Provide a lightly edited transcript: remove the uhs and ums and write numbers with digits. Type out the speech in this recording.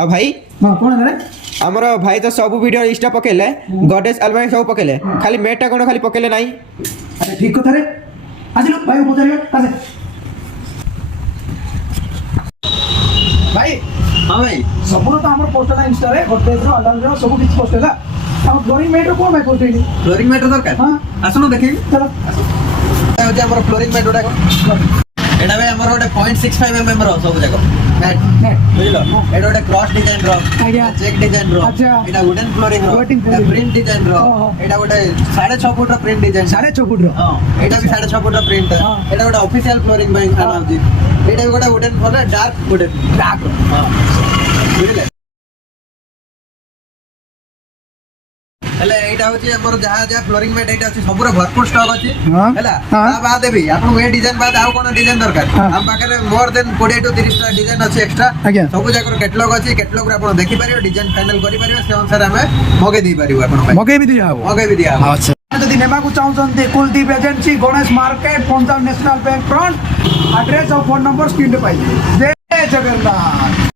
अब भाई हाँ कौन है रे आमर भाई तो सब वीडियो इंस्टा पकेले गडेज एल्बम सब पकेले खाली मेटा कोन खाली पकेले नाही अरे ठीक कथा रे आज लोग भाई पचारियो आसे भाई हाँ भाई सब तो हमर पोस्ट ना इंस्टा रे गडेज रो अलार्म रो सब किछ पोस्ट हैला हम फ्लोरिंग मेट रो कोन भाई पोस्ट हैली फ्लोरिंग मैट दरकार हां आसनो देखी चलो होजे हमर फ्लोरिंग मैट उडा एडा भाई हमर ओटे 0.65 mm रो सब जगह मैट नेट बुझलो एडा ओटे क्रॉस डिजाइन रो आज्ञा चेक डिजाइन रो अच्छा एडा वुडन फ्लोरिंग रो Wooden flooring. प्रिंट डिजाइन रो ओहो। एडा ओटे 6.5 फुट रो प्रिंट डिजाइन 6.5 फुट रो हां एडा भी 6.5 फुट रो प्रिंट हाँ। एडा ओटे ऑफिशियल फ्लोरिंग बाय खाना होजी एडा भी ओटे वुडन फ्लोर डार्क वुडन डाक हां बुझले हेले एटा होची हमर जहा जहा फ्लोरिंग मैट एटा होची सबरो भरपूर स्टॉक अछि हाँ। हैला हाँ। ता बाद देबी आपन ए डिजाइन बाद आउ कोन डिजाइन दरकार हाँ। हम पाखरे मोर देन 20 टू 30 टा डिजाइन अछि एक्स्ट्रा आज्ञा। सब जाकर कैटलॉग अछि कैटलॉग रे आपन देखि परियो डिजाइन फाइनल करि परियो से अनुसार हमें मगे दी परियो आपन मगे भी दिया हो मगे भी दिया हबो। अच्छा जदि नेबाकू चाहुचंती Kuldeep agency Ganesh market Punjab national bank front address और फोन नंबर स्क्रीन पे पाइबे जय जगन्नाथ।